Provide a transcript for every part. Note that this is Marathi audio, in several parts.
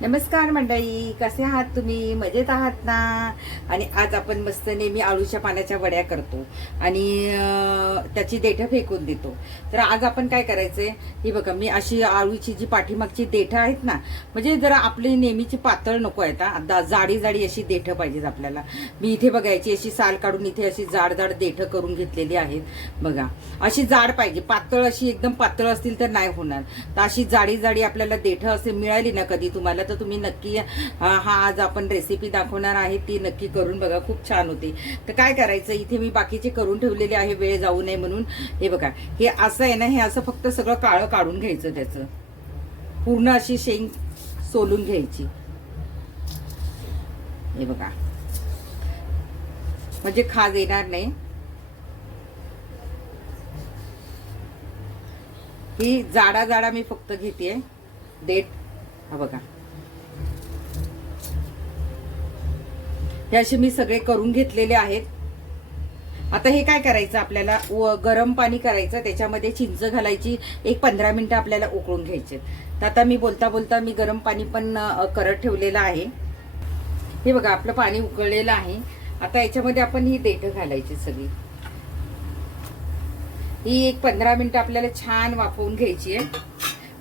नमस्कार मंडळी कसे आहात तुम्ही? मजेत आहात ना? आणि आज आपण मस्त नेहमी आळूच्या पाण्याच्या वड्या करतो आणि त्याची देठं फेकून देतो. तर आज आपण काय करायचंय? ही बघा मी अशी आळूची जी पाठीमागची देठं आहेत ना म्हणजे जरा आपली नेहमीची पातळ नको आहेत दा- जाडी जाडी अशी देठं पाहिजेत आपल्याला. मी इथे बघायची अशी साल काढून इथे अशी जाड जाड देठं करून घेतलेली आहेत बघा. अशी जाड पाहिजे पातळ अशी एकदम पातळ असतील तर नाही होणार. तर अशी जाडी जाडी आपल्याला देठं असे मिळाली ना कधी तुम्हाला तर तुम्ही नक्की हा आज आपण रेसिपी दाखवणार आहे ती नक्की करून बघा खूप छान होते. तर काय करायचं इथे मी बाकीचे करून ठेवलेले आहे वेळ जाऊ नये म्हणून. हे बघा हे असं आहे ना हे असं फक्त सगळं काळं काढून घ्यायचं त्याचं. पूर्ण अशी शेंग सोलून घ्यायची. हे बघा. म्हणजे खाज येणार नाही. ही जाडा जाडा मी फक्त घेते देठ हा बघा. हे असे मी सगळे करून घेतलेले आहेत. आता हे काय करायचं? आपल्याला व- गरम पाणी करायचं त्याच्यामध्ये चिंच घालायची एक पंधरा मिनटं आपल्याला उकळून घ्यायचे. तर आता मी बोलता बोलता मी गरम पाणी पण करत ठेवलेलं आहे. हे बघा आपलं पाणी उकळलेलं आहे. आता याच्यामध्ये आपण ही देठं घालायची सगळी. ही एक पंधरा मिनटं आपल्याला छान वाफवून घ्यायची आहे.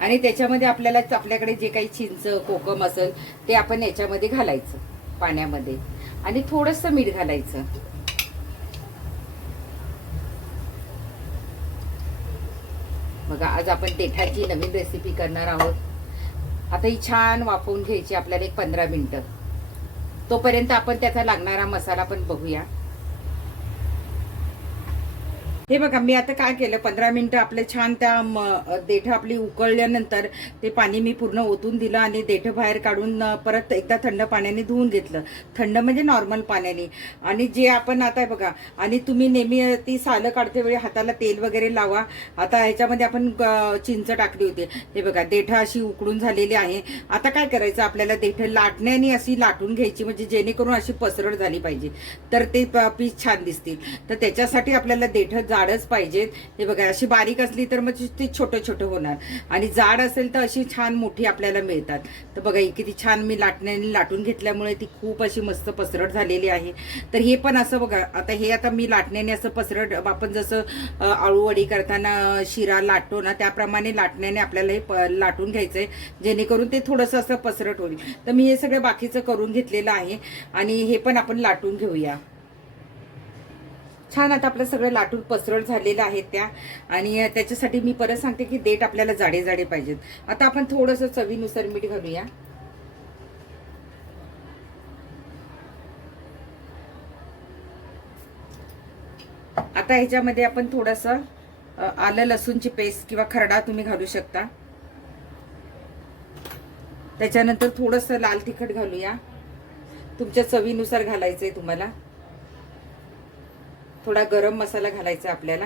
आणि त्याच्यामध्ये आपल्याला आपल्याकडे जे काही चिंच कोकम असेल ते आपण याच्यामध्ये घालायचं पाण्यामध्ये. आणि थोडस मीठ घालायचं. बघा आज आपण देठाची नवीन रेसिपी करणार आहोत. आता ही छान वाफवून घ्यायची आपल्याला एक पंधरा मिनटं. तोपर्यंत आपण त्याचा लागणारा मसाला पण बघूया. हे बघा मी आता काय केलं? पंधरा मिनिटं आपले छान त्या म- देठं आपली उकळल्यानंतर ते पाणी मी पूर्ण ओतून दिलं आणि देठं बाहेर काढून परत एकदा थंड पाण्याने धुवून घेतलं. थंड म्हणजे नॉर्मल पाण्याने. आणि जे आपण आता बघा आणि तुम्ही नेहमी ती सालं काढते वेळी हाताला तेल वगैरे लावा. आता ह्याच्यामध्ये आपण चिंच टाकली होती. हे बघा देठं अशी उकडून झालेली आहे. आता काय करायचं? आपल्याला देठं लाटण्याने अशी लाटून घ्यायची म्हणजे जेणेकरून अशी पसरड झाली पाहिजे. तर ते प- पीस छान दिसतील. तर त्याच्यासाठी आपल्याला देठं जाडच पाहिजेत. हे बघा अशी बारीक असली तर मग ती छोटं छोटं होणार. आणि जाड असेल तर अशी छान मोठी आपल्याला मिळतात. तर बघा ही किती छान मी लाटण्याने लाटून घेतल्यामुळे ती खूप अशी मस्त पसरट झालेली आहे. तर हे पण असं बघा आता हे आता मी लाटण्याने असं पसरट आपण जसं आळूवडी करताना शिरा लाटतो ना त्याप्रमाणे लाटण्याने आपल्याला हे प- लाटून आहे जेणेकरून ते थोडंसं असं पसरट होईल. तर मी हे सगळं बाकीचं करून घेतलेलं आहे. आणि हे पण आपण लाटून घेऊया. छान आता आपलं सगळं लाटून पसरळ झालेलं आहेत त्या. आणि त्याच्यासाठी मी परत सांगते की देठ आपल्याला जाडे जाडे पाहिजेत. आता आपण थोडंसं चवीनुसार मीठ घालूया. आता ह्याच्यामध्ये आपण थोडंसं आलं लसूणची पेस्ट किंवा खरडा तुम्ही घालू शकता. त्याच्यानंतर थोडंसं लाल तिखट घालूया. तुमच्या चवीनुसार घालायचंय तुम्हाला. थोडा गरम मसाला घालायचा आपल्याला.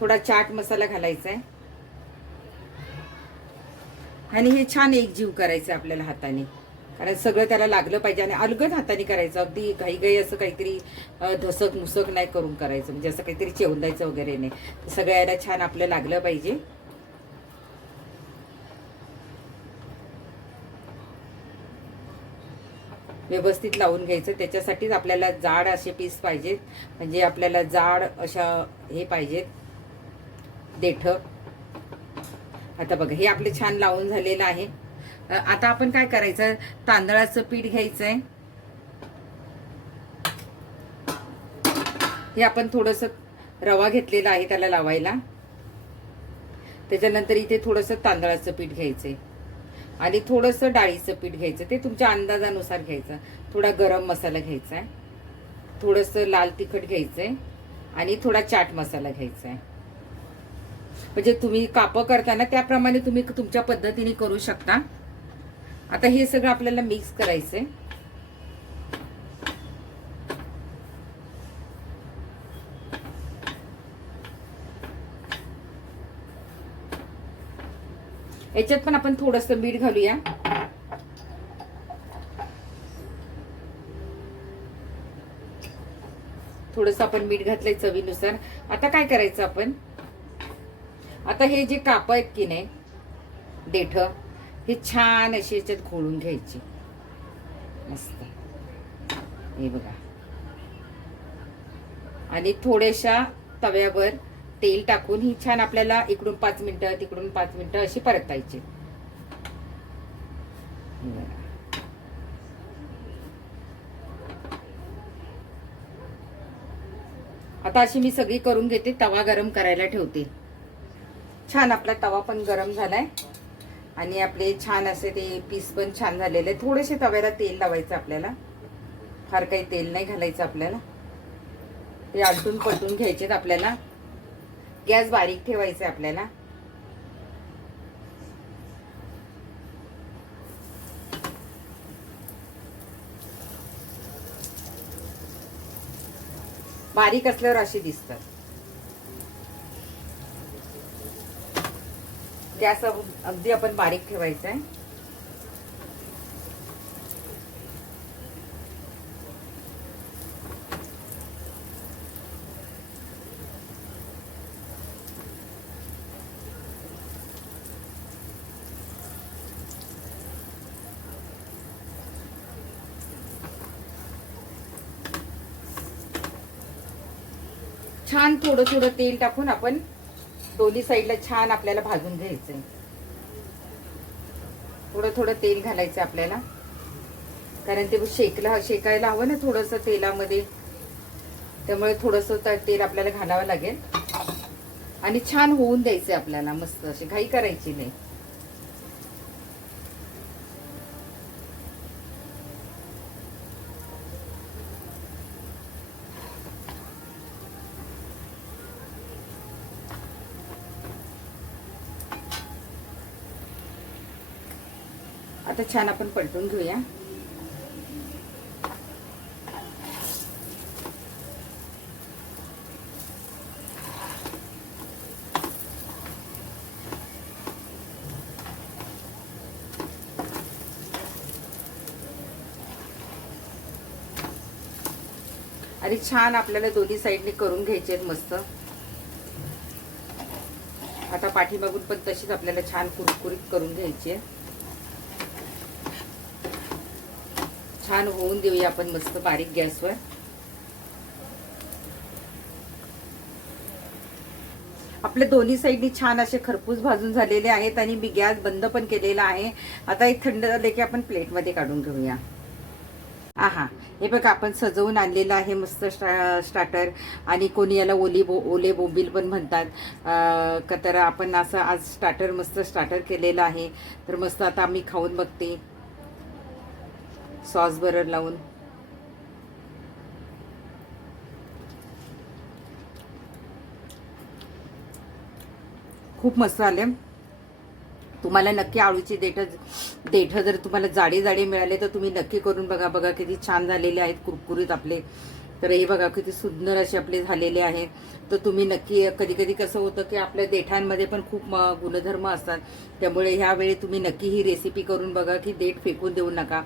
थोडा चाट मसाला घालायचा आहे. आणि हे छान एकजीव करायचं आहे आपल्याला हाताने. कारण सगळं त्याला लागलं पाहिजे आणि अलगद हाताने करायचं. अगदी घाईघाई असं काहीतरी धसक मुसक नाही करून करायचं. म्हणजे असं काहीतरी चेवंदायचं वगैरे नाही. सगळ्याला छान आपलं लागलं पाहिजे. व्यवस्थित लावून घ्यायचं. त्याच्यासाठीच आपल्याला जाड असे पीस पाहिजेत. म्हणजे आपल्याला जाड अशा हे पाहिजेत. देठ. आता बघा हे आपले छान लावून झालेलं आहे. आता आपण काय करायचं? तांदळाचं पीठ घ्यायचं आहे हे आपण थोडस रवा घेतलेला आहे त्याला लावायला. त्याच्यानंतर इथे थोडंसं तांदळाचं पीठ घ्यायचंय. आणि थोडंसं डाळीचं पीठ घ्यायचं ते तुमच्या अंदाजानुसार घ्यायचं. थोडा गरम मसाला घ्यायचा आहे थोडंसं लाल तिखट घ्यायचं आहे आणि थोडा चाट मसाला घ्यायचा आहे म्हणजे तुम्ही कापं करताना त्याप्रमाणे तुम्ही तुमच्या पद्धतीने करू शकता. आता हे सगळं आपल्याला मिक्स करायचं आहे याच्यात पण आपण थोडस मीठ घालूया. थोडस आपण मीठ घातलंय चवीनुसार. आता काय करायचं आपण? आता हे जे काप आहेत की नाही देठ हे छान अशी याच्यात घोळून घ्यायची. मस्त. हे बघा. आणि थोड्याशा तव्यावर तेल टाकून ही छान आपल्याला इकडून पाच मिनिटं तिकडून पाच मिनिटं अशी परतायची. आता अशी मी सगळी करून घेते तवा गरम करायला ठेवते. छान आपला तवा पण गरम झालाय. आणि आपले छान असे ते पीस पण छान झालेले थोडेसे तव्याला तेल लावायचं आपल्याला. फार काही तेल नाही घालायचं आपल्याला. ते आलटून पलटून घ्यायचेत आपल्याला. गॅस बारीक ठेवायचा आहे आपल्याला. बारीक असल्यावर अशी दिसतात. गॅस अगदी आपण बारीक ठेवायचा आहे. छान थोडं थोडं तेल टाकून आपण दोन्ही साईडला छान आपल्याला भाजून घ्यायचंय. थोडं थोडं तेल घालायचं आपल्याला. कारण ते शेकला शेकायला हवं ना थोडंसं तेलामध्ये. त्यामुळे थोडंसं तेल आपल्याला घालावं लागेल. आणि छान होऊन द्यायचे आपल्याला मस्त अशी. घाई करायची नाही. आता छान आपण पलटून घेऊया. आणि छान आपल्याला दोन्ही साईडने करून घ्यायचे आहेत मस्त. आता पाठीमागून पण तशीच आपल्याला छान कुरकुरीत करून घ्यायची आहे. छान होऊन देऊया आपण मस्त बारीक गॅसवर. आपले दोन्ही साईडनी छान असे खरपूस भाजून झालेले आहेत आणि मी गॅस बंद पण केलेला आहे. आता एक थंड झाले की आपण प्लेटमध्ये काढून घेऊया. आहा हे बघा आपण सजवून आणलेलं आहे मस्त स्टा स्टार्टर आणि कोणी याला ओली बो ओले बोंबील पण म्हणतात. का तर आपण असं आज स्टार्टर मस्त स्टार्टर केलेलं आहे. तर मस्त आता आम्ही खाऊन बघते. सॉस बरर लावून. खूप मस्त आले तुम्हाला नक्की आळूची देठ देठ जर तुम्हाला जाडे जाडे मिळाले तर तुम्ही नक्की करून बघा. बघा किती छान झालेले आहेत कुरकुरीत आपले. तर हे बघा किती सुंदर असे आपले झालेले आहे. तर तुम्ही नक्की कधी कधी कसं होतं की आपल्या देठांमध्ये पण खूप म- गुणधर्म असतात. त्यामुळे ह्यावेळी तुम्ही नक्की ही रेसिपी करून बघा की देठ फेकून देऊ नका.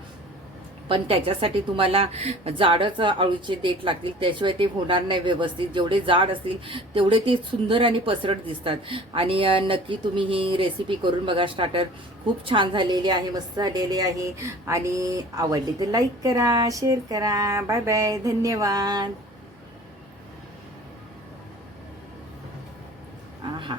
पण त्याच्यासाठी तुम्हाला जाडच अळूचे देठ लागतील. त्याशिवाय ते होणार नाही व्यवस्थित. जेवढे जाड असतील तेवढे ते सुंदर आणि पसरट दिसतात. आणि नक्की तुम्ही ही रेसिपी करून बघा. स्टार्टर खूप छान झालेली आहे मस्त झालेली आहे. आणि आवडली तर लाईक करा शेअर करा. बाय बाय धन्यवाद. आहा.